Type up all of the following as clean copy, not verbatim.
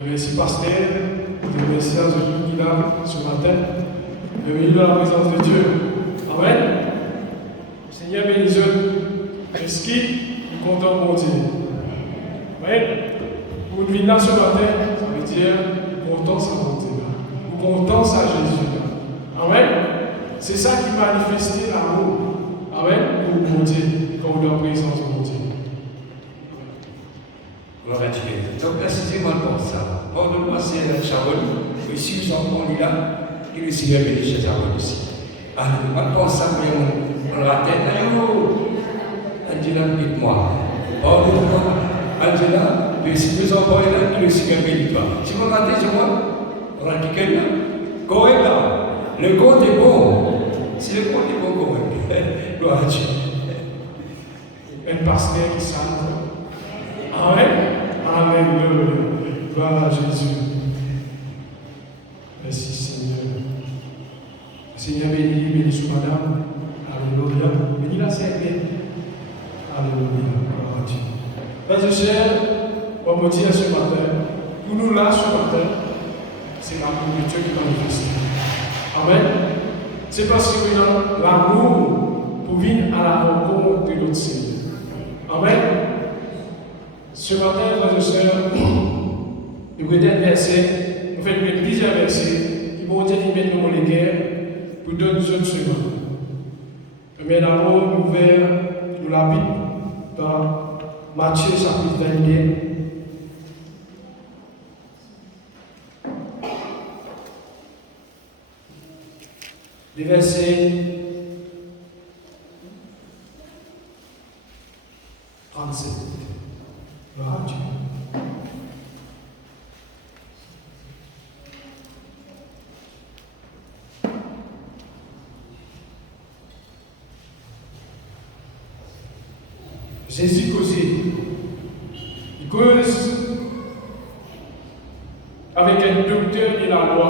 Merci pasteur, je remercie à celui qui est là ce matin, bienvenue dans la présence de Dieu. Amen. Seigneur bénisse, est-ce qu'il est content pour Dieu? Amen. Pour nous là ce matin, ça veut dire content sa bonté là, ou content sa Jésus là. Amen. C'est ça qui manifeste l'amour. Amen. Pour Dieu, quand vous êtes en présence de Dieu. Gloire à Dieu. Donc, précisément pour ça. Pardonne-moi, c'est Sharon. Ici, nous sommes là. Et le Seigneur bénit chez Sharon aussi. Alors, on pense ça, on la tête. Angela, dites-moi. Pardonne-moi, Angela. Si nous sommes là, le Seigneur bénit toi. Si vous ratez, c'est moi. On a dit quel là? Correct là. Le compte est bon. Si le compte est bon, correct. Gloire à Dieu. Un pasteur qui s'entre. Amen. Alléluia. Gloire à Jésus. Merci Seigneur. Seigneur, bénis sur madame. Alléluia. Bénis la Seigneur. Alléluia. Gloire à Dieu. Frères et sœurs, on va dire ce matin, pour nous là ce matin, c'est l'amour de Dieu qui manifeste. Amen. C'est parce que nous avons l'amour pour venir à la rencontre de notre Seigneur. Amen. Ce matin, frères et sœurs, nous avons un verset, nous faisons plusieurs versets qui vont dire qu'ils mettent dans les guerres pour donner nous autres secondes. Mais d'abord, nous ouvrons la Bible dans Matthieu chapitre 21. Les versets 37. Gloire à Dieu. Jésus causait. Il cause avec un docteur de la loi.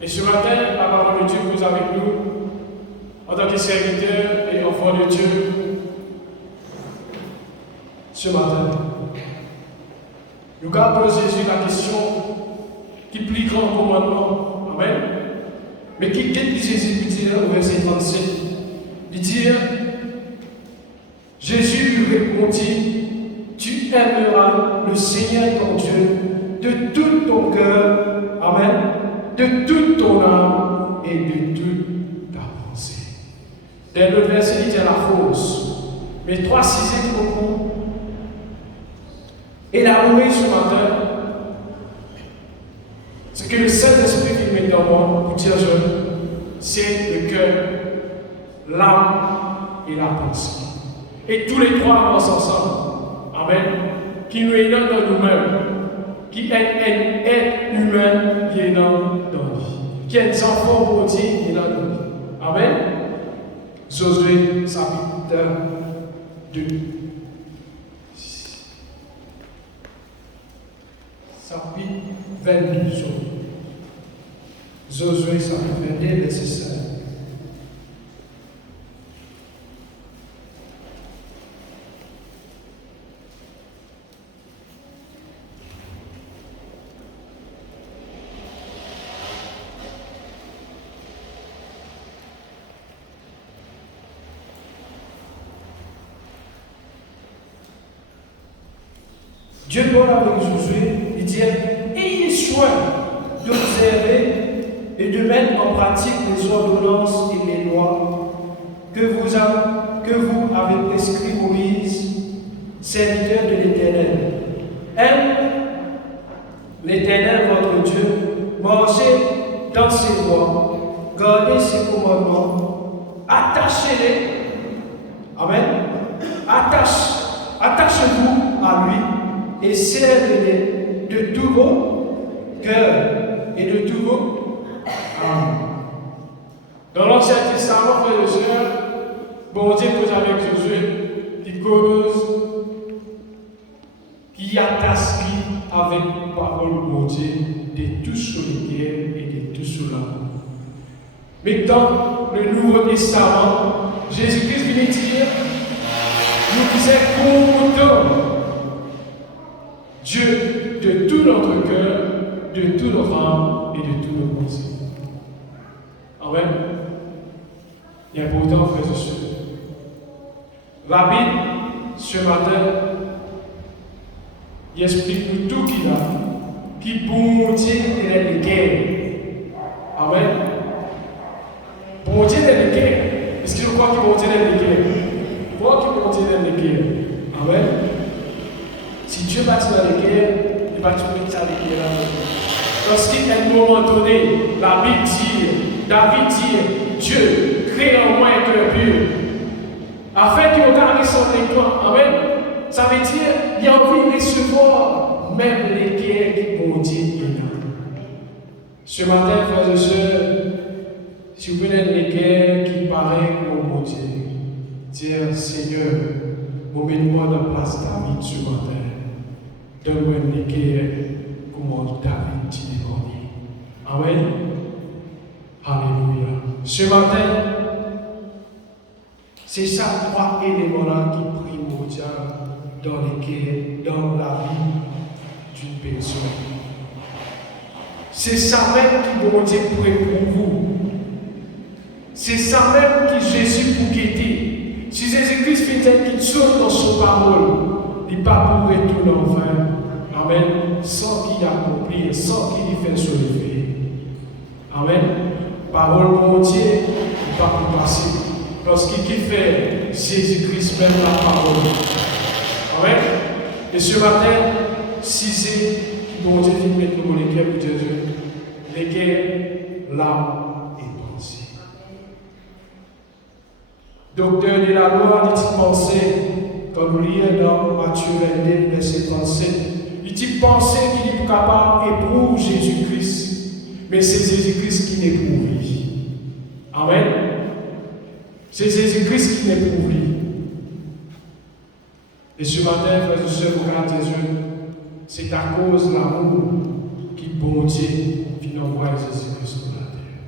Et ce matin, la parole de Dieu cause avec nous en tant que serviteurs et enfants de Dieu. Ce matin, nous allons poser Jésus la question qui plie grand commandement. Amen. Mais qui dit Jésus dit au verset 37? Il dit Jésus lui répondit, tu aimeras le Seigneur ton Dieu de tout ton cœur, amen, de toute ton âme et de toute ta pensée. Dans le verset, il dit la fausse. Mais 3-6 beaucoup. Et la louer ce matin, ce que le Saint-Esprit qui met dans moi, pour dire c'est le cœur, l'âme et la pensée. Et tous les trois avancent ensemble. Amen. Qui nous est dans nous-mêmes. Qui est un être humain qui est dans nous. Qui est des enfants pour Dieu qui est dans nous. Amen. Josué, chapitre 2. Chapitre 22. Josué, chapitre 22, verset 5. Dieu parle avec Josué, il dit ayez soin d'observer et de mettre en pratique les ordonnances et les lois que vous avez prescrit Moïse, serviteur de l'Éternel. Aime l'Éternel votre Dieu, marchez dans ses voies, gardez ses commandements, attachez-les. Amen. Attachez-vous à lui. Et servez-les de tout vos cœurs et de tout vos âmes. Dans l'Ancien Testament, frères et sœurs, bon Dieu cause avec Josué, qui cause, qui attache avec la parole de Dieu de tout solitaire et de tout cela. Mais dans le Nouveau Testament, Jésus-Christ vient dire, nous qui sommes contents. Dieu de tout notre cœur, de toute notre âme et de tous nos pensées. Amen. Il est important, frères et sœurs. La Bible, ce matin, il explique nous tout qu'il a, qui bon Dieu est le guerre. Amen. Bon Dieu est le guerre. Est-ce que je crois que bon Dieu est le guerre? Je crois que bon Dieu est le guerre. Amen. Si Dieu bâtit dans les guerres, il va toujours ça les guerres là. Lorsqu'à un moment donné, la Bible dit, David dit, Dieu crée en moi un cœur pur, afin qu'il regarde son écran. Amen. Ça veut dire, il a envie de recevoir même les guerres qui vont dire ce matin, frères et sœurs, si vous venez des guerres qui paraissent pour mon Dieu, dire Seigneur, mets-moi dans la place David ce matin. Donne-moi une guerre comme David dit. Amen. Alléluia. Ce matin, c'est ça trois éléments-là qui primordiaux dans les guerres, dans la vie d'une personne. C'est ça même qui bon Dieu pour vous. C'est ça même qui Jésus pour guetter. Si Jésus-Christ fait qu'il saute dans son parole, il ne va pas pour retourner en vain. Amen. Sans qu'il accomplisse, sans qu'il y fasse se lever. Amen. Parole mon Dieu, il ne va pas passer. Lorsqu'il fait Jésus-Christ même la parole. Amen. Et ce matin, si c'est bon Dieu qui met nous les guerres pour Jésus, les guerres, l'âme et pensée. Docteur de la loi, dit penser, quand nous lisons dans Matthieu 22, verset 37, il dit penser qu'il est capable d'éprouver Jésus-Christ, mais c'est Jésus-Christ qui n'éprouve. Amen. C'est Jésus-Christ qui n'éprouve. Et ce matin, frères et sœurs, regardez Jésus, c'est à cause de l'amour qui bon Dieu vient envoyer Jésus-Christ sur la terre.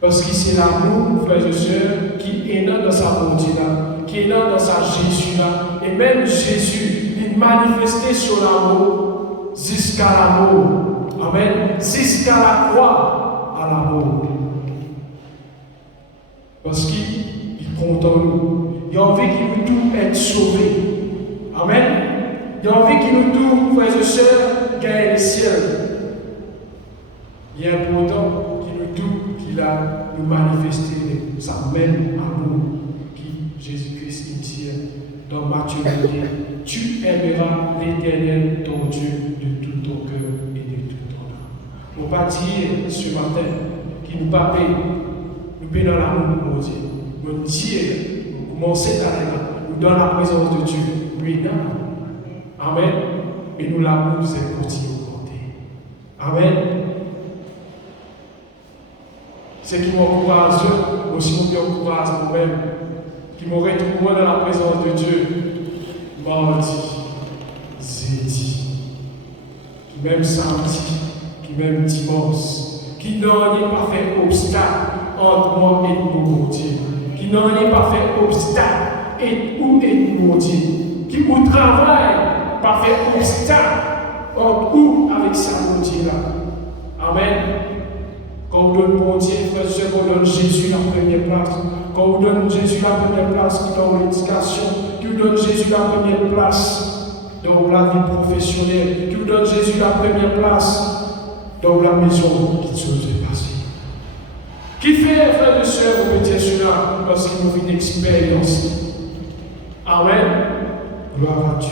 Parce que c'est l'amour, frères et sœurs, qui est là dans sa bonté là, qui est là dans sa Jésus là. Et même Jésus, il manifestait son amour jusqu'à la mort. Amen. Jusqu'à la croix à la mort. Parce qu'il compte en nous. Il a envie qu'il nous tous être sauvés. Amen. Il a envie qu'il nous tous, frères et sœurs, gagnent le ciel. Il est important qu'il nous tous, qu'il a nous manifesté sa même amour qui Jésus-Christ tient dans Matthieu 22. Tu aimeras l'Éternel ton Dieu de tout ton cœur et de tout ton âme. On va dire ce matin qu'il nous va payer. Nous payons dans l'amour de mon Dieu. Mon Dieu, nous commençons à aller là. Nous dans la présence de Dieu. Oui, non. Amen. Et nous l'amour, c'est continuer à compter. Amen. C'est qui m'encourage, moi aussi m'encourage moi-même, qui m'aurait trouvé dans la présence de Dieu. Mardi, jeudi, qui même samedi, qui même dimanche, qui n'a pas fait obstacle entre moi et mon Dieu, qui n'a pas fait obstacle et mon Dieu, qui au travail pas fait obstacle entre où avec sa mon Dieu là. Amen. Quand on donne mon Dieu, frère, qu'on donne Jésus la première place, quand on donne Jésus la première place dans l'éducation, tu donnes Jésus la première place dans la vie professionnelle, tu donnes Jésus la première place dans la maison qui se fait passer. Qui fait, frère et sœur, on peut dire cela parce qu'ils ont une expérience. Amen. Gloire à Dieu.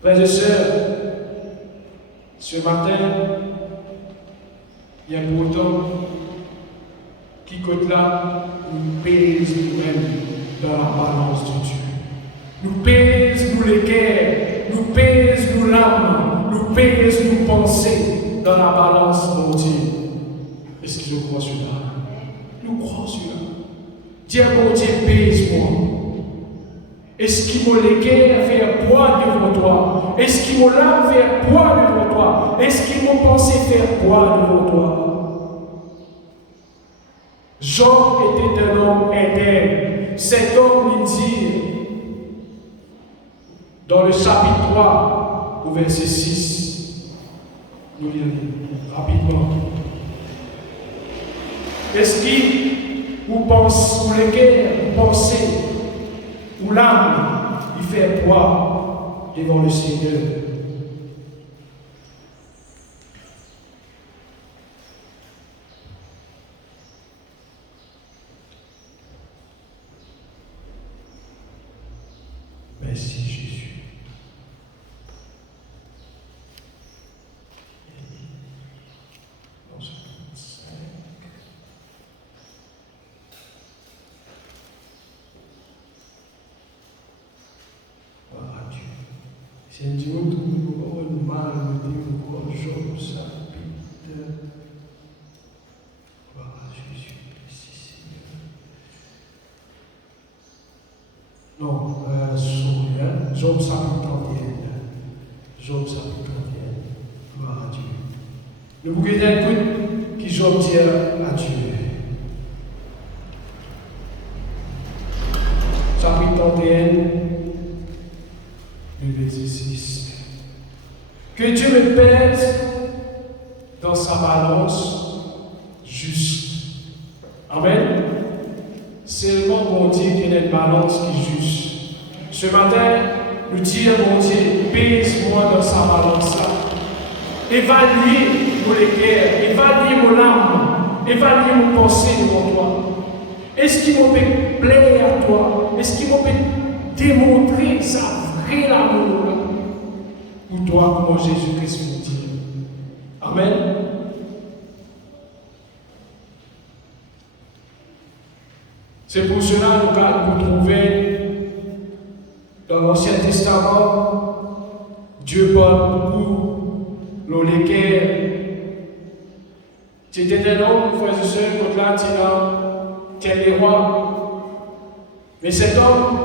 Frères et sœurs, ce matin, il y a pourtant qui côté là nous pèse nous-mêmes dans la balance de Dieu. Nous pèse nous les guerres, nous pèse nous l'âme, nous pèse nous pensées dans la balance de Dieu. Est-ce que je crois sur cela? Nous croyons sur cela. Dieu mon Dieu pèse-moi. Est-ce qu'il m'a les guerres faire poids devant toi? Est-ce qu'il m'a l'âme faire poids devant toi? Est-ce qu'il m'a pensé faire poids devant toi? Job était un homme intègre. Cet homme, il dit, dans le chapitre 3, au verset 6. Nous lisons rapidement. Est-ce que vous pensez, ou lesquels vous pensez, ou l'âme, il fait poids devant le Seigneur? Merci Jésus. Voilà Dieu. Si un Dieu nous mal, nous dit encore Job chapitre. Voilà Jésus. Merci Seigneur. Non, Job chapitre 31. Job chapitre 31. Gloire à Dieu. Le bouquet d'écoute qui Job dit à Dieu. Chapitre 31, le verset 6. Que Dieu me pèse dans sa balance juste. Amen. Seulement mon Dieu qui est une balance qui est juste. Ce matin, nous disons mon Dieu, pèse-moi dans sa balance là. Évalue mon cœurs, évalue mon âme, évalue mon pensée devant toi. Est-ce qu'il me plaire à toi? Est-ce qu'il me démontrer sa vraie amour pour toi, comme Jésus-Christ vous dit? Amen. C'est pour cela que nous allons trouver dans l'Ancien Testament, Dieu parle beaucoup dans lesquels c'était un homme, frères et sœurs, quand là, tu es les rois. Mais cet homme,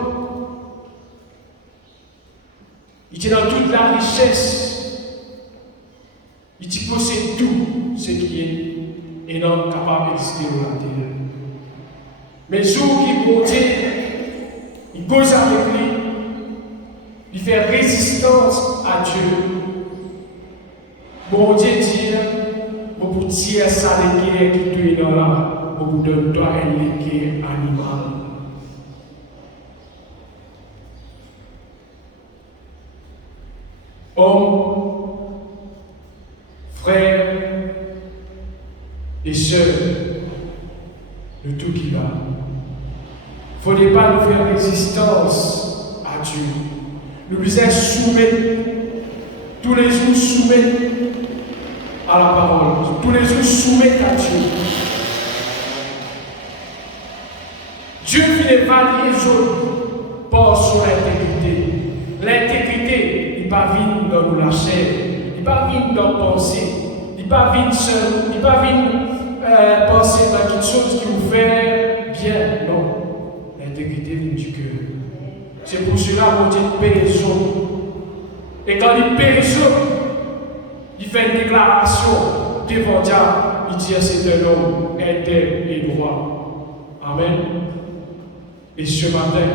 il était dans toute la richesse. Il possède tout ce qui est énorme, capable d'exister sur la terre. Mais le jour qu'il montait, il cause avec lui, il fait résistance à Dieu. Bon Dieu dit, pour tirer ça l'équerre qui tue dans là, pour donner toi un l'équerre animal. Hommes, frères et sœurs de tout qui va. Il ne faudrait pas nous faire résistance à Dieu. Nous devons soumettre, tous les jours soumettre à la parole, tous les jours soumettre à Dieu. Dieu vient évaluer les autres par son intégrité. L'intégrité, il ne va pas venir dans la chair, il ne va pas venir dans la pensée, il ne va pas venir seul, il ne va pas venir penser dans quelque chose qui vous fait bien. Non. L'intégrité vient du cœur. C'est pour cela qu'on dit pèse. Et quand il pèse, il fait une déclaration devant Dieu. Il dit c'est un homme intègre et droit. Amen. Et ce matin,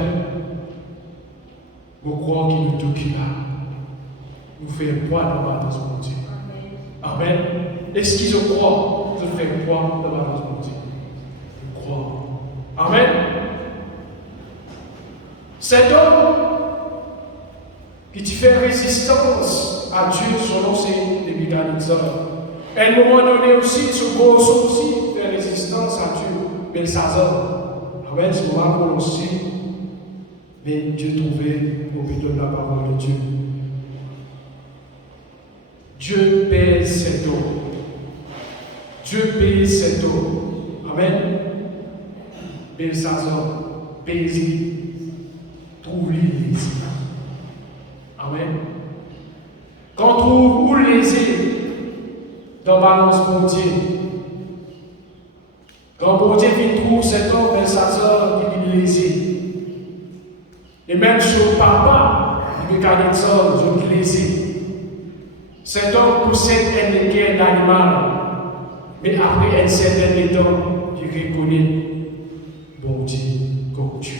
je crois qu'il nous touche là. Nous faisons poids dans la base de Dieu. Amen. Est-ce qu'ils croient que nous faisons poids dans la base de Dieu? Je crois. Amen. Cet homme qui fait résistance à Dieu selon ses mécanismes. À un moment donné aussi, ce gros aussi fait résistance à Dieu. Belshazzar. Amen, c'est moi qu'on aussi. Mais Dieu trouvait au milieu de la parole de Dieu. Dieu pèse cet homme. Dieu pèse cet homme. Amen. Belshazzar pèse. Trouve-lui lésé. Amen. Quand on trouve où lésé dans balance pour Dieu, quand bon Dieu trouve cet homme, Belshazzar, il est lésé. Et même sur papa, il veut gagner ça, il est lésé. Cet homme possède un équerre d'animal, mais après un certain temps, il reconnaît bon Dieu comme Dieu.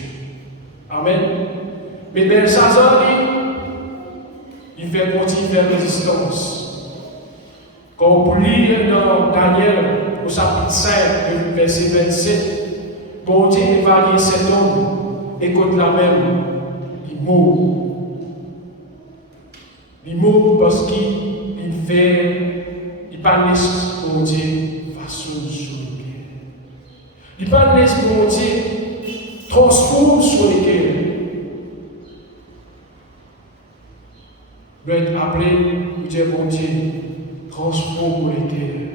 Amen. Mais Belshazzar, il il fait continuer faire résistance. Quand on lit dans Daniel, au chapitre 5, verset 27, bon Dieu évalue cet homme, et contre la même, il mourut. Il mourut parce qu'il fait, il pas laisse bon Dieu façon sur le cœur. Il pas laisse bon Dieu transforme sur le cœur. Doit être appelé pour dire bon Dieu, transforme les cœurs.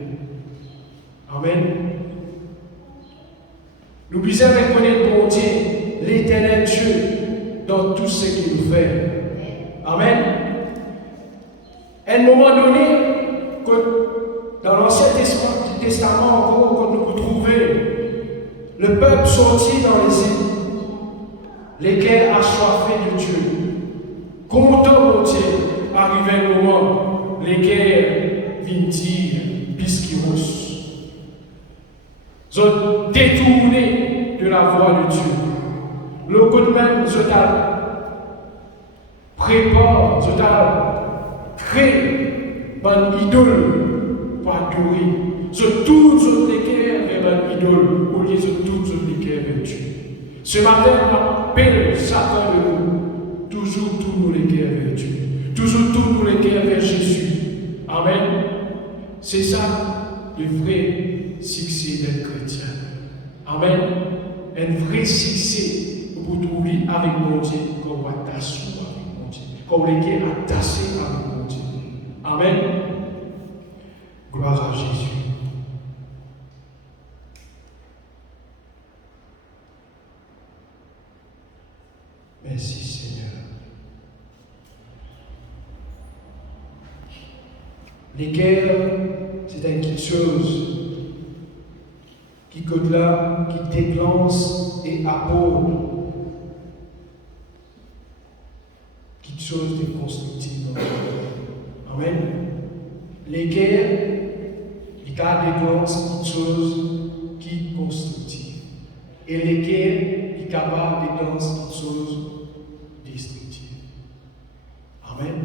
Amen. Nous puissions reconnaître bon Dieu, l'éternel Dieu, dans tout ce qu'il nous fait. Amen. À un moment donné, dans l'Ancien Testament, encore, quand nous trouvons le peuple sorti dans les îles, les cœurs assoiffés de Dieu, content mon Dieu, arrivé le moment, les cœurs viennent dire, bisquiros. Ils ont détourné de la voie de Dieu. Le coup de même, ils ont préparé, ils ont créé une idole pour adorer. Ils ont tous les cœurs vers une idole, au lieu de tous les cœurs vers Dieu. Ce matin, on appelle chacun de nous, toujours tous les cœurs vers Dieu. Toujours tous les cœurs vers Jésus. Amen. C'est ça le vrai succès d'un chrétien. Amen. Un vrai succès pour trouver avec mon Dieu, qu'on va attacher avec mon Dieu, qu'on les cœurs attachés avec mon Dieu. Amen. Gloire à Jésus. Merci Seigneur. Les cœurs, c'est quelque chose qui là, qui déclenche et apporte quelque chose de constructif dans le cœur. Amen. Les cœurs, ils déclenchent quelque chose qui est constructif. Et les cœurs, ils sont capables de déclencher quelque chose de destructif. Amen.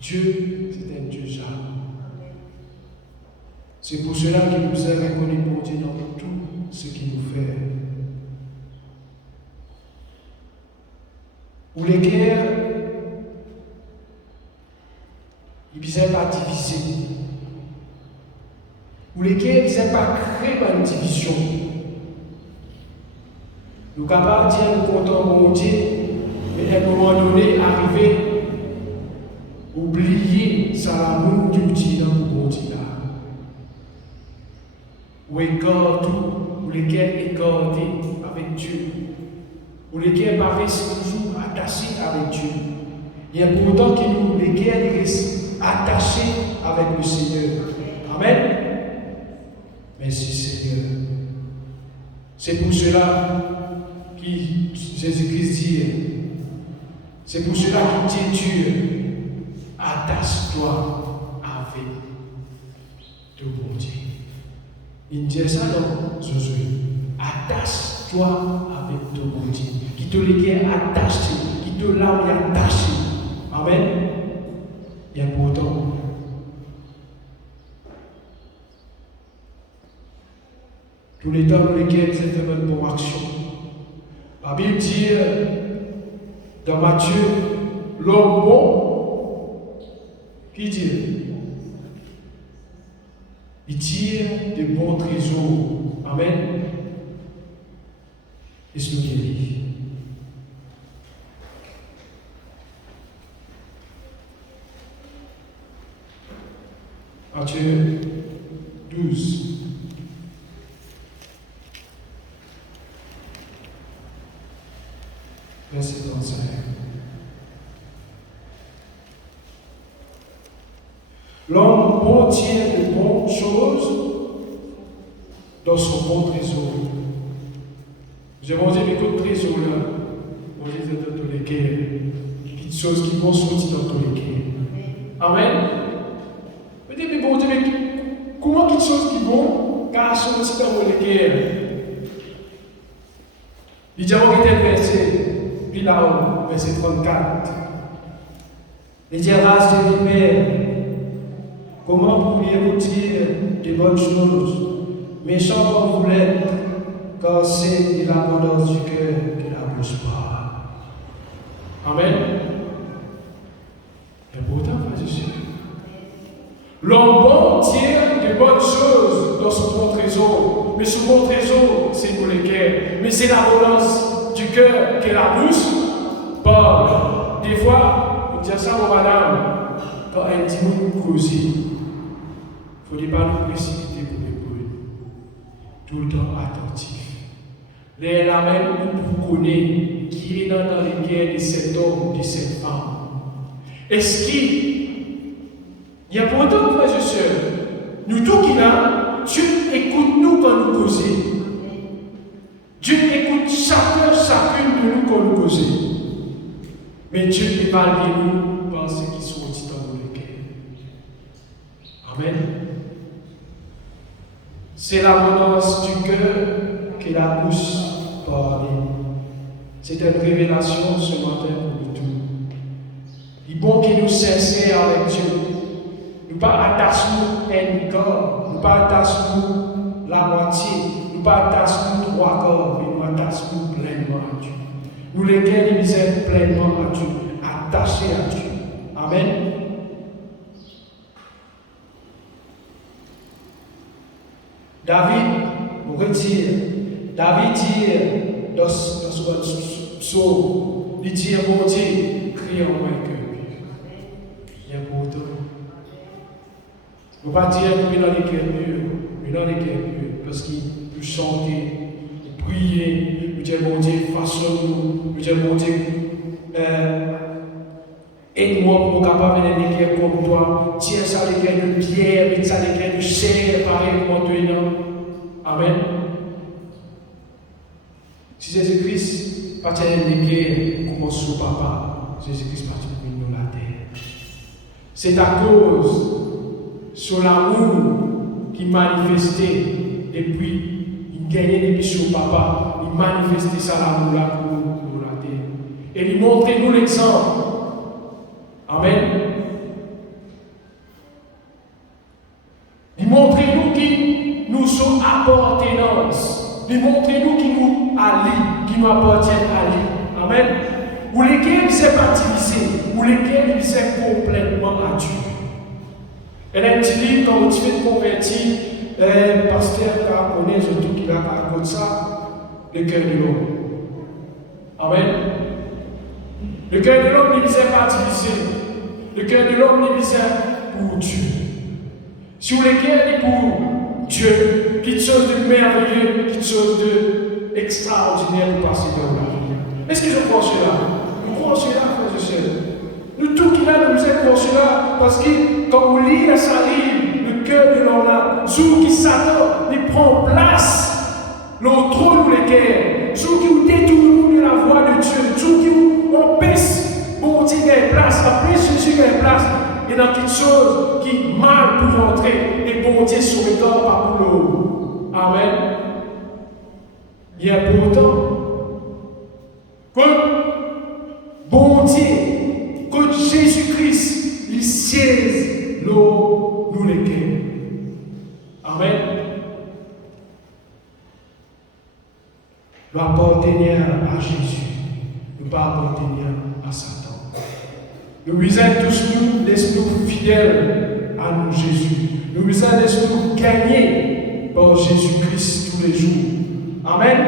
Dieu, c'est un Dieu jaloux. C'est pour cela qu'il nous a reconnu pour Dieu dans tout ce qu'il nous fait. Pour les guerres, il ne sont pas divisés. Pour les guerres, il ne sont pas créés par une division. Nous sommes capables de dire nous comptons mon Dieu, mais à un moment donné, arriver, oublier ça l'amour du petit dans mon Dieu là. Ou écarte tout, ou lesquels écartés avec Dieu, ou lesquels paraissent toujours attachés avec Dieu. Il y a pourtant que nous, lesquels restent attachés avec le Seigneur. Amen. Merci Seigneur. C'est pour cela que Jésus-Christ dit, c'est pour cela qu'il dit Dieu, attache-toi avec ton bon Dieu. Il dit ça dans Josué. Attache-toi avec ton bon Dieu. Qui te les attaché, qui te l'a attaché. Amen. Et pourtant, tous les temps dans lesquels vous êtes fait une bonne action. La Bible dit dans Matthieu, l'homme bon, qui dit il tire de bons trésors. Amen. Et ce nous guérit. Matthieu 12. Verset 35. L'homme bon tient de bonnes choses dans son bon trésor. J'ai mangé mes coups de trésor là. Moi, je disais dans tous les cœurs. Quelque chose qui vont sortir dans tous les cœurs. Amen. Je dis, mais bon Dieu, mais comment quelque chose qui vont sortir dans tous les cœurs? Il dit, on va verset. puis là-haut, verset 34. Les terrasses de l'hiver, comment pourriez-vous dire de bonnes choses, méchants comme vous l'êtes, car c'est de l'abondance du cœur que la bouche parle. Amen. Et pourtant, frères et sœurs, l'homme bon tire de bonnes choses dans son bon trésor, mais son bon trésor, c'est pour les cœurs. Mais c'est l'abondance du cœur que la bouche parle. Des fois, on dit ça aux madame, quand elle dit nous causer, il ne faut pas nous précipiter pour les bruits. Tout le temps attentif. Les la même vous connaît qui est dans les guerres de cet homme, de cette femme. Est-ce qu'il y a pourtant, frères et sœurs, nous tous qui là, Dieu écoute nous quand nous causons. Dieu écoute chacune de nous quand nous causons. Mais Dieu évalue nous par ce qui sont dit dans nos cœurs. Amen. C'est l'abondance du cœur que la bouche parle. C'est une révélation ce matin pour nous tous. Il est bon que nous sincères avec Dieu. Nous ne pas attachons un corps, nous ne pas attachons la moitié, nous ne pas attachons trois corps, mais nous attachons pleinement à Dieu. Nous lesquels nous sommes pleinement à Dieu, attachés à Dieu. Amen. David, on retire. David dit dans son psaume, il dit, mon Dieu, crie en moi que il y a pourtant. On ne va pas dire que dans les cœurs mûrs, mais dans les cœurs mûrs, parce qu'il peut chanter, prier, nous dire, mon Dieu, façonne-nous, nous dire, mon Dieu, aide-moi pour être capable de les cœurs comme toi, tiens ça les cœurs de pierre, mets ça les cœurs de chair, pareil comme toi. Amen. Si Jésus-Christ partit les cœurs comme son papa, Jésus-Christ partit nous la terre. C'est à cause sur l'amour qui manifestait depuis, il gagnait depuis son papa, il manifestait ça l'amour là pour nous la terre. Et il montrait nous l'exemple. Amen. Il montrait nous qui nous sommes appartenance. Il montrait nous qui nous allient, qui nous appartiennent à lui. Amen. Ou lesquels il s'est baptisé, ou lesquels il s'est complètement à Dieu. Elle a un petit livre, quand tu fais convertir, pasteur, car on est surtout qui a raconté ça, le cœur de l'homme. Amen. Le cœur de l'homme, il s'est baptisé. Le cœur de l'homme, il s'est pour Dieu. Sur le cœur, il est pour Dieu. Quelque chose de merveilleux, quelque chose d'extraordinaire pour passer dans la vie. Est-ce que je crois cela? Nous croyons cela, frères et sœurs. Nous tous qui là, nous sommes pour cela, parce que quand on lit sa livre, le cœur de l'homme là, jour qui Satan, il prend place, l'on trône les cœurs, jour qui nous détourne de la voie de Dieu, jour qui nous empêche, bon Dieu gagne place, après Jésus gagne place, il y a quelque chose qui mal pour rentrer, et bon Dieu sur le corps par pour l'eau. Amen. Il y a pourtant que bon Dieu, que Jésus-Christ, il siège nous les cœurs. Amen. Nous appartenir à Jésus, nous pas appartenir à Satan. Nous sommes tous nous, laissons-nous fidèles à nous, Jésus. Nous sommes laissons-nous gagner par Jésus-Christ tous les jours. Amen.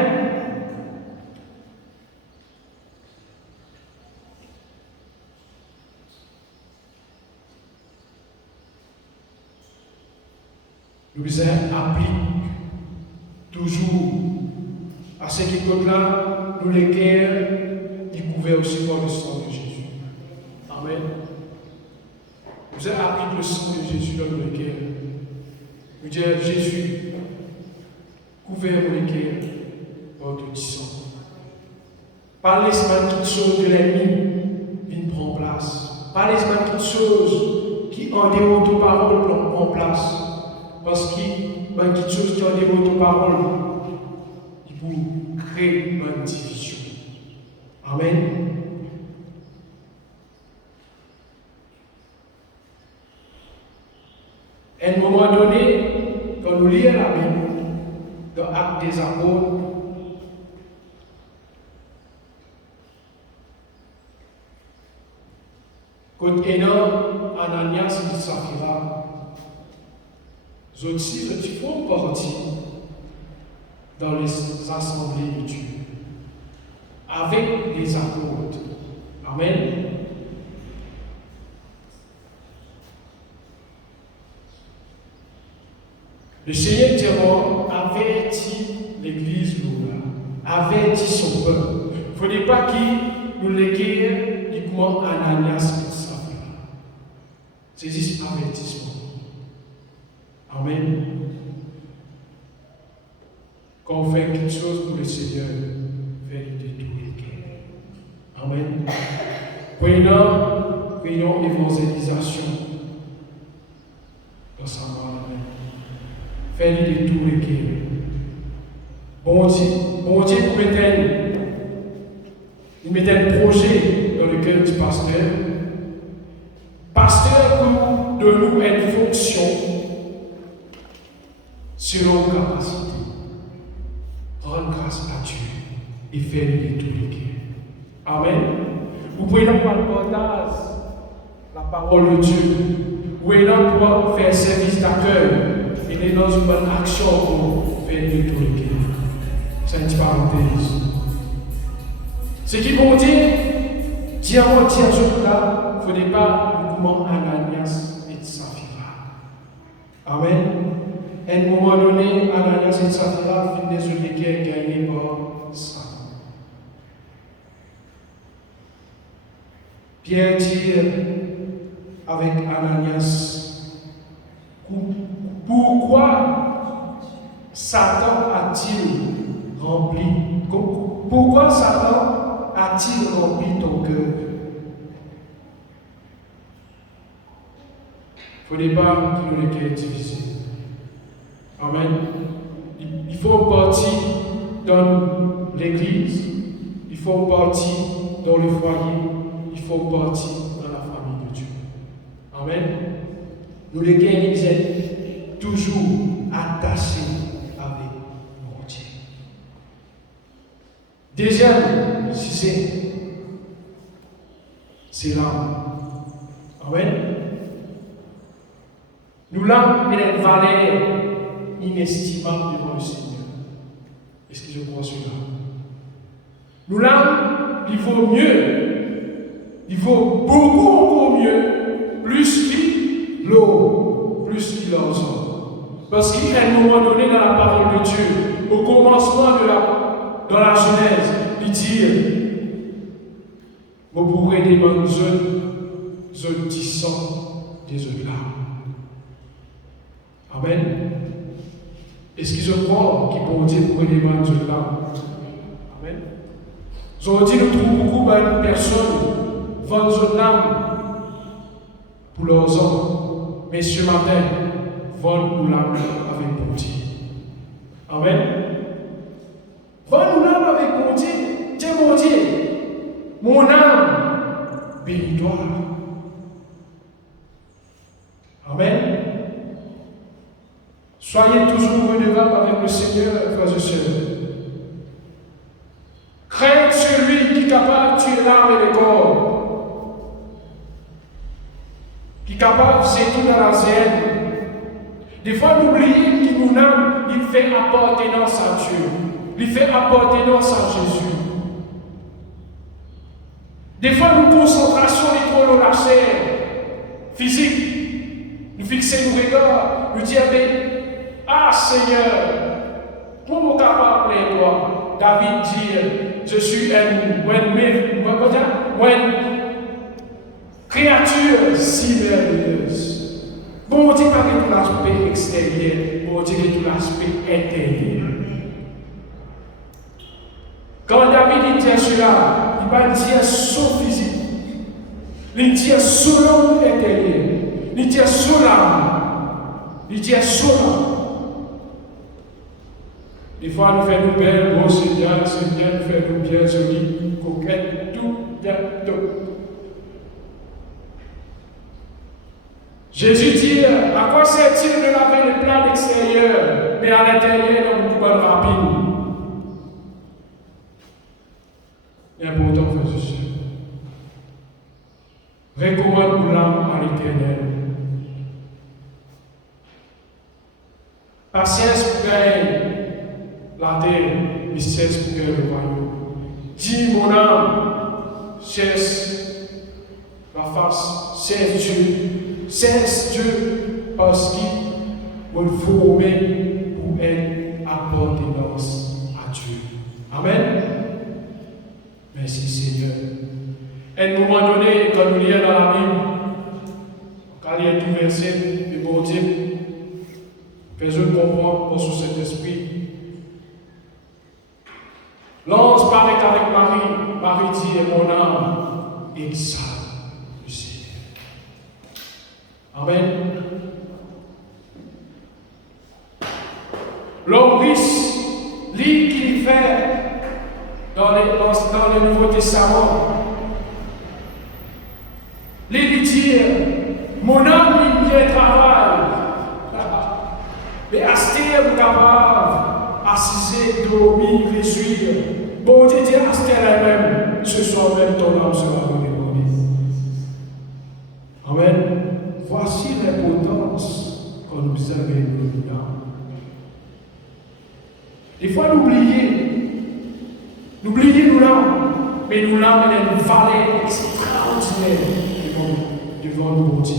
Nous applique toujours à ce qui compte là, nous les cœurs découverts aussi par le sang de Jésus. Amen. Nous applique le sang de Jésus dans nos cœurs. Nous disons Jésus, couvert nos cœurs par tout sang. Par les quelque chose de l'ennemi qui prend place. Par les quelque chose qui en dehors de parole prend place. Parce qu'il y a quelque chose qui en dehors de parole, il peut créer une division. Amen. À un moment donné, quand nous lisons la Bible, dans Actes des Apôtres, quand Enoch, Ananias et Saphira, ils aussi font partie dans les assemblées de Dieu, avec les apôtres. Amen. Le Seigneur Dieu avertit l'Église locale, avertit son peuple. Il ne faudrait pas qu'il nous l'écrive uniquement Ananias et Saphira. C'est juste avertissement. Amen. Quand on fait quelque chose pour le Seigneur, faites de tout le cœur. Amen. Prions évangélisation dans sa main. Faites de tout le cœur. Bon Dieu pour mettre un projet dans le cœur du pasteur. Pasteur pour de nous une fonction selon capacité. Rendre grâce à Dieu et faire de tout le cœur. Amen. Vous pouvez là pour partage la parole de Dieu. Vous pouvez là pour faire service d'accueil et dans une bonne action pour faire de tout le cœur. C'est une parenthèse. Ce qui vont dire à ce là, il ne faudrait pas uniquement Ananias et Saphira. Amen. À un moment donné, Ananias et Saphira finissent désolé qui est gagné par ça. Pierre dit avec Ananias, pourquoi Satan a-t-il rempli? Pourquoi Satan a-t-il rempli ton cœur? Il ne faut pas qu'il nous ait divisé. Amen. Il faut partir dans l'église, il faut partir dans le foyer, il faut partir dans la famille de Dieu. Amen. Nous les guéris êtes toujours attachés avec mon Dieu. Deuxième, c'est l'âme. Amen. Nous l'âme est une valeur inestimable devant le Seigneur. Est-ce que je crois cela? Nous l'âme, il vaut mieux, il vaut beaucoup encore mieux, plus que l'eau, plus que l'argent. Parce qu'à un moment donné dans la parole de Dieu, au commencement dans la Genèse, il dit, vous pourrez demander zone 10 des autres là. Amen. Est-ce qu'ils ont croient qu'ils vont dire pour les mains de l'âme? Amen. Ils ont dit nous trouvons beaucoup de personnes vendent l'âme pour leurs hommes, mais ce matin, vendent pour l'âme avec mon Dieu. Amen. Vendent l'âme avec mon Dieu. Tiens mon Dieu, mon âme, bénis-toi. Amen. Soyez toujours redevables avec le Seigneur, frères et sœurs. Craignez celui qui est capable de tuer l'âme et le corps, qui est capable de s'éteindre dans la scène. Des fois, nous oublions qu'il nous âme, il fait appartenance à Dieu, il fait appartenance à Jésus. Des fois, nous concentration est trop dans la chair physique, nous fixons nos regards, nous disons, ah Seigneur, pour me capable de toi, David dit, je suis une créature si merveilleuse. Bon Dieu, pas que tout l'aspect extérieur, bon Dieu, que tout l'aspect intérieur. Quand David dit cela, il va dire son physique, il dit son homme intérieur, il dit son âme, il dit son âme. Des fois, nous faisons nous belles, bon Seigneur, nous faisons nous bien jolis, pour être tout bientôt. Jésus dit, à quoi sert-il de laver les plats extérieurs, mais à l'intérieur, dans une poêle rapide? C'est important, frère Jésus. Recommande l'âme à l'Éternel. Patience pour gagner la terre, mais cesse pour gagner le royaume. Dis mon âme, cesse la face, cesse Dieu. Cesse Dieu parce qu'il me former pour être appartenance à Dieu. Amen. Merci Seigneur. À un moment donné, quand nous lisons dans la Bible, quand il y a tout verset, le bon Dieu, faisons comprendre sur cet esprit. L'ange paraît avec Marie. Marie dit, et mon âme exalte le Seigneur. Amen. L'homme riche lit qu'il fait dans le Nouveau Testament. Les dire, mon âme il bien travaille. Mais Astère vous capable, assiser, dormir, réjouir. Bon Dieu dit Astère elle-même, ce soir même ton âme sera redévorée. Amen. Voici l'importance qu'on nous avait nous âme. Des fois, n'oubliez nous l'âme, mais nous l'âme est une valeur extraordinaire devant le bon Dieu.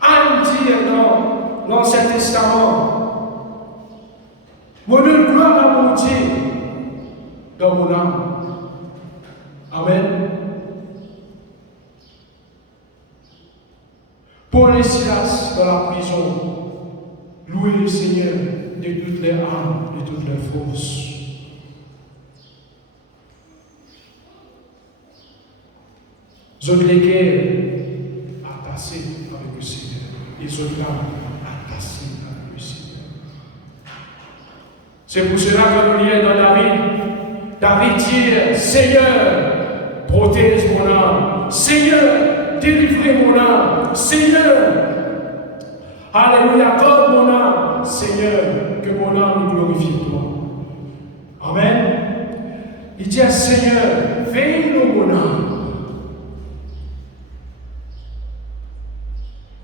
Anne dit dans l'Ancien Testament, mon gloire à mon Dieu dans mon âme. Amen. Paul et Silas dans la prison, louez le Seigneur de toutes les âmes, de toutes les forces. Zone lesquels attachés avec le Seigneur, les autres âmes attachées avec le Seigneur. C'est pour cela que nous lisons dans David dit, Seigneur, protège mon âme, Seigneur, délivrez mon âme, Seigneur, alléluia, garde mon âme, Seigneur, que mon âme glorifie toi. Amen. Il dit à Seigneur, veille sur mon âme.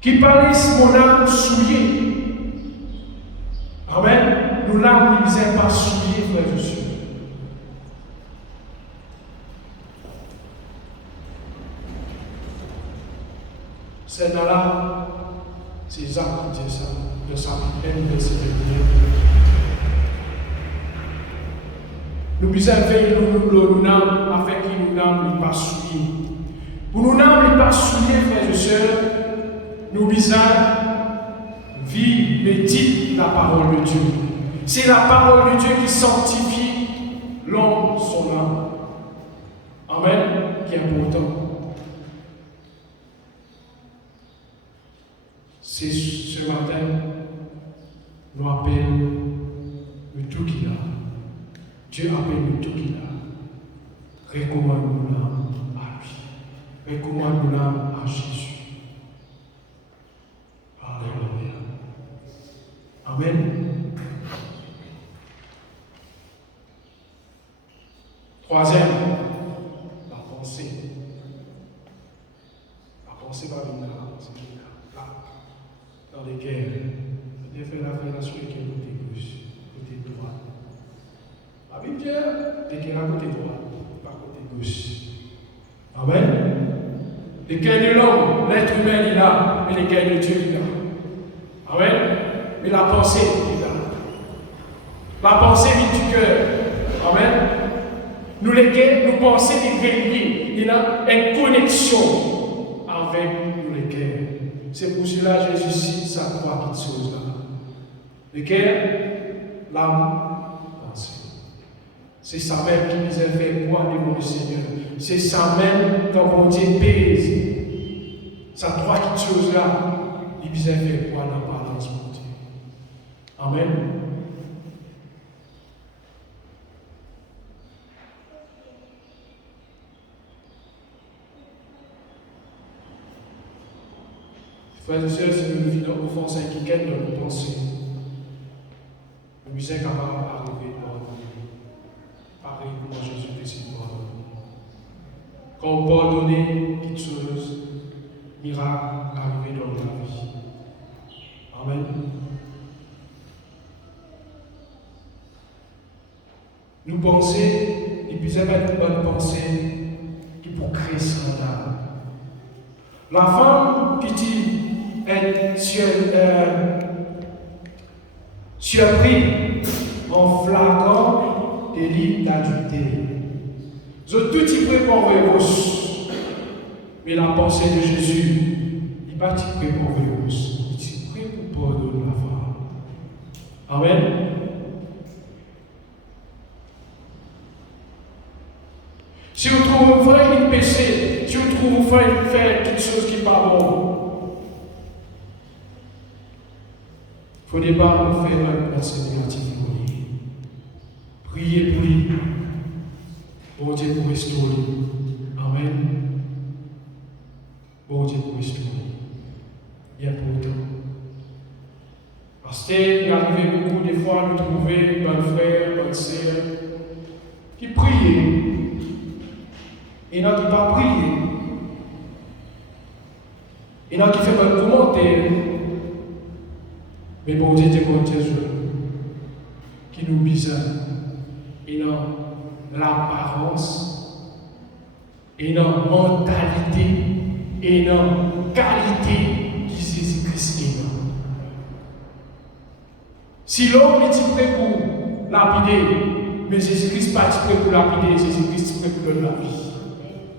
Qui paraisse mon âme souillée. Amen. Nous l'âme ne disait pas souillée, frère Jésus. C'est dans là, c'est Jacques qui dit ça, de sa peine de ses nous disons veiller nous n'âme afin qu'il nous n'âme pas souillé. Pour nous n'âme pas souillé, frères et sœurs, nous disons vivre, médite la parole de Dieu. C'est la parole de Dieu qui sanctifie l'homme, son âme. Amen, qui est important. C'est ce matin, nous appelle le tout qu'il a. Dieu appelle le tout qu'il a. Recommande-nous l'âme à lui. Recommande-nous l'âme à Jésus. Alléluia. Amen. Troisième, la pensée. La pensée va venir là. Dans les guerres, il fait la relation avec le côté gauche, côté droit. La Bible dit, les guerres à côté droit, pas côté gauche. Amen. Les guerres de l'homme, l'être humain il est là, mais les guerres de Dieu il est là. Amen. Mais la pensée il est là. La pensée vient du cœur. Amen. Nous les guerres, nous pensons des reliés. Il y a une connexion avec nous les guerres. C'est pour cela que Jésus cite sa trois petites choses là. Le cœur, l'âme, pensée. C'est ça même qui nous a fait quoi devant le Seigneur. C'est ça même quand on dit pèse. Ces trois petites choses là, il nous a fait quoi dans la balance mon Dieu. Amen. Frères et sœurs, si nous vivons au fond un week-end de nos pensées, nous sommes capables d'arriver à pardonner. Pareil comme Jésus-Christ nous pardonne. Quand on pardonne quelque chose, miracle arrivé dans la vie. Amen. Nous pensons, et puis c'est pas une bonne pensée qui pour créer scandale. La femme qui dit être surpris en flagrant délit d'adultère. Ils ont tout y pris pour vous. Mais la pensée de Jésus, il n'est pas prêt pour vous. Il est prêt pour pardonner la femme. Amen. Si vous trouvez vrai une péché, si vous trouvez vrai faire quelque chose qui n'est pas bon, il ne faut pas vous faire une pensée négative pour lui. Priez pour lui. Bon Dieu pour restaurer. Amen. Bon Dieu pour restaurer. Bien important. Parce qu'il arrive beaucoup de fois de trouver un frère, une sœur qui prie. Et non qui pas prier. Et non qui fait un commentaire. Mais bon Dieu, qui nous bise. Et non l'apparence. Et non mentalité. Et non qualité qui Jésus-Christ est non. Si l'homme est prêt pour lapider, mais Jésus-Christ n'est pas prêt pour lapider, Jésus-Christ est prêt pour donner la vie.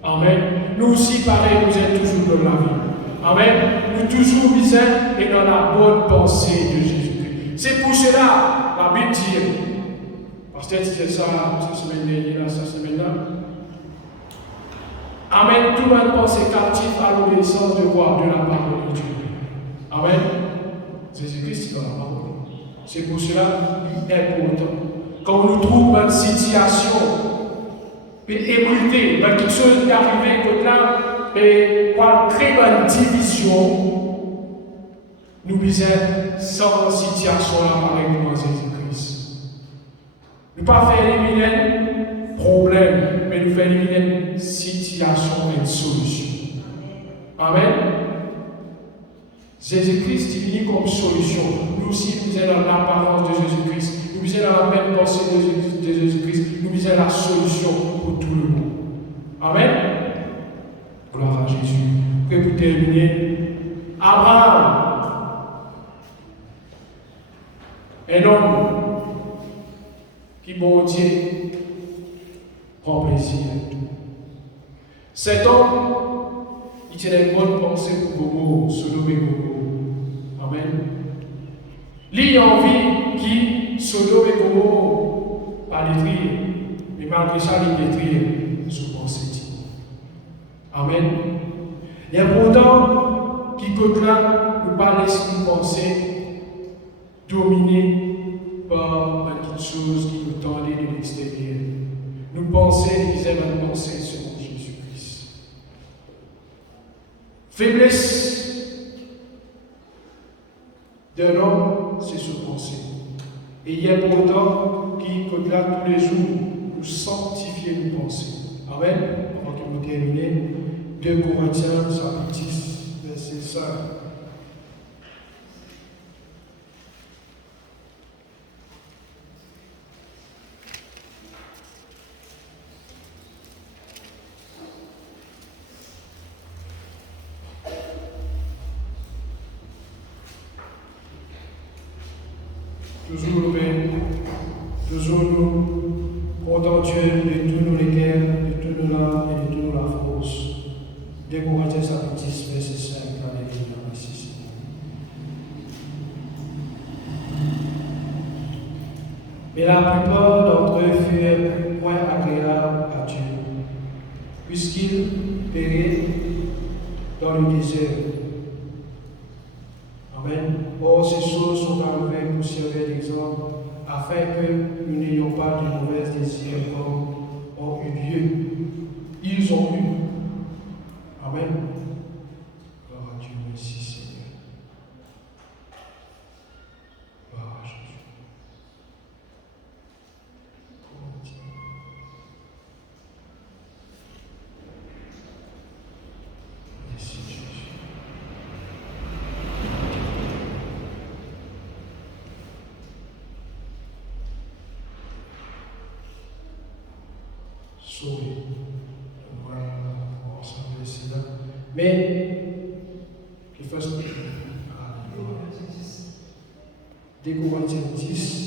Amen. Nous aussi, pareil, nous sommes toujours dans la vie. Amen. Nous toujours misères et dans la bonne pensée de Jésus-Christ. C'est pour cela, la Bible dit, parce que c'est ça, cette semaine dernière, cette semaine-là. Amen. Tout le monde pense captif à l'obéissance de quoi? De la parole de Dieu. Amen. Jésus-Christ est dans la parole. C'est pour cela qu'il est important. Quand nous trouvons une situation, une ébruité, quelque chose qui est arrivé comme là, et pour créer une division, nous disons sans situation là pareil comme Jésus-Christ. Nous ne pas faire éliminer problème, mais nous faire éliminer situation et solution. Amen. Jésus-Christ est venu comme solution. Nous aussi, nous sommes dans l'apparence de Jésus-Christ. Nous sommes dans la même pensée de Jésus-Christ. Nous sommes la solution pour tout le monde. Amen. Gloire à Jésus. Prêt pour terminer. Abraham, un homme qui, bon Dieu, prend plaisir à tout. Cet homme, il tient une bonne pensée pour Gogo, Sodome et Gogo. Amen. Il a envie qui, Sodome et Gogo, pas détruire, mais malgré ça, il détruit sous pensée. Amen. Il est important qu'il peut là, ne pas laisser une pensée dominée par quelque chose qui nous tendait de l'extérieur. Nous pensons, nous aimons une pensée sur Jésus-Christ. Faiblesse d'un homme, c'est ce pensée. Et il est important qu'il peut là tous les jours nous sanctifier nos pensées. Amen. Avant que nous terminions, 2 Corinthiens, chapitre 10, verset 5. Toujours nous, comptons Dieu de tous nos guerres, de tous nos larmes et de toute la force. 2 Corinthiens chapitre 10, verset 5, alléluia, merci Seigneur. Mais la plupart d'entre eux furent point agréables à Dieu, puisqu'ils périrent dans le désert. Amen. Or, ces choses sont arrivées pour servir d'exemple, afin que nous n'ayons pas de mauvais désirs comme ont eu lieu. Ils ont eu. Amen. Gloire à Dieu, merci Seigneur. sauver. On va ensemble ici là. Mais, il faut se dire, dès qu'on va dire 10,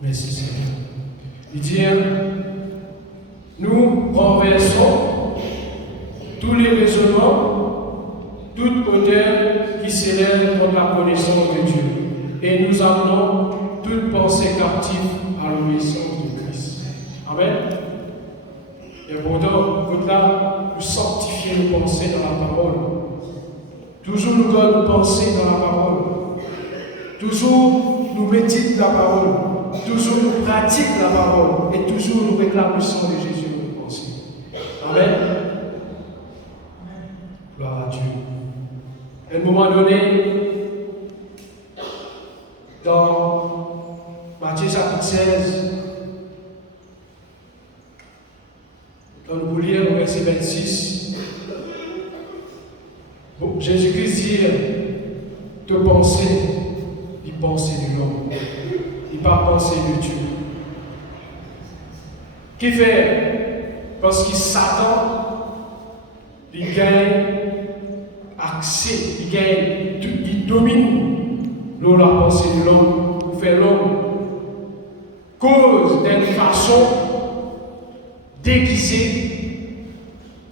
merci Seigneur. Il dit, nous renversons tous les raisonnements, toute hauteur qui s'élève contre la connaissance de Dieu. Et nous amenons toute pensée captive à l'obéissance de Christ. Amen. Et pourtant, au-delà, nous sanctifier nos pensées dans la parole. Toujours nous donne nos pensées dans la parole. Toujours nous médite la parole. Toujours nous pratique la parole. Et toujours nous réclame le sang de Jésus dans nos pensées. Amen. Gloire à Dieu. À un moment donné, dans Matthieu chapitre 16, quand nous lire au verset 26, Jésus-Christ dit de penser, il pensait de l'homme, il pas penser de Dieu. Qui fait? Parce qu'il s'attend, il gagne accès, il domine la pensée de l'homme, pour faire l'homme cause d'une façon déguisée,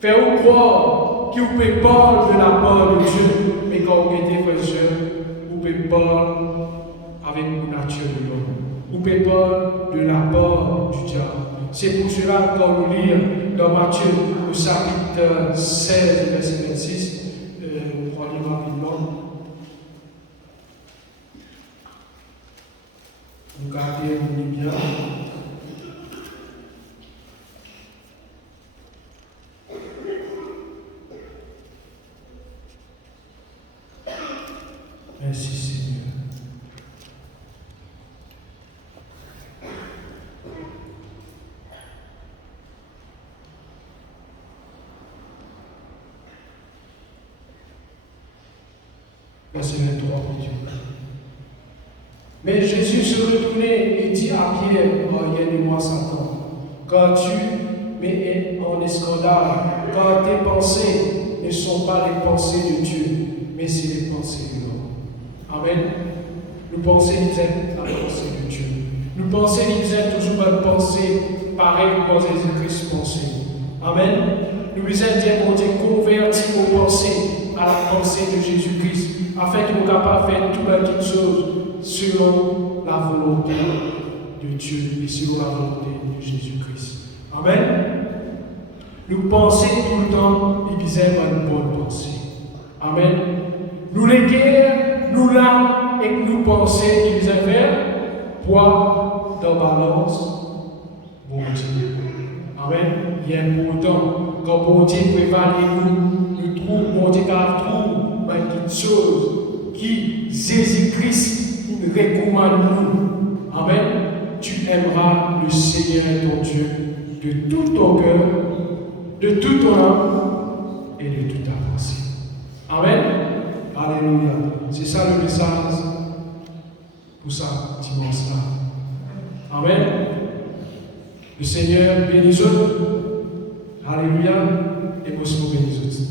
faire croire qu'il peut parler de la part de Dieu, mais quand vous êtes frères et sœurs, vous pouvez parler avec la nature de l'homme. Vous pouvez parler de la part du diable. C'est pour cela, quand nous lisons dans Matthieu, au chapitre 16, verset 26, nous prenons rapidement. Vous gardez bien. Merci Seigneur. Verset 23, mais Jésus se retournait et dit à Pierre, regarde de moi Satan, car tu mets en scandale, car tes pensées ne sont pas les pensées de Dieu, mais c'est les pensées de l'homme. Amen. Nous pensons la pensée de Dieu. Nous pensons toujours une pensée pareille que Jésus-Christ pensait. Amen. Nous nous avons été convertis aux pensées, à la pensée de Jésus-Christ, afin qu'il nous capable de faire toutes les choses selon la volonté de Dieu et selon la volonté de Jésus-Christ. Amen. Nous pensons tout le temps, il disait une bonne pensée. Amen. Nous les guerres, nous l'âmes et nous pensons qu'il disait faire poids dans balance. Bon Dieu. Amen. Il y a important, quand bon Dieu prévalait nous trouvons, bon Dieu trouve quelque chose qui Jésus-Christ recommande nous. Amen. Tu aimeras le Seigneur ton Dieu de tout ton cœur, de toute ton âme et de toute ta pensée. Amen. Alléluia. C'est ça le message pour ça dimanche-là. Amen. Le Seigneur bénisse eux. Alléluia. Et vous serez bénis aussi.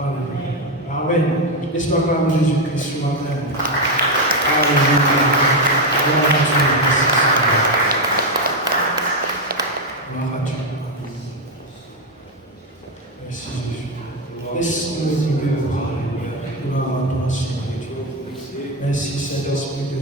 Alléluia. Amen. Laisse-moi acclamer Jésus-Christ sur la terre. Alléluia.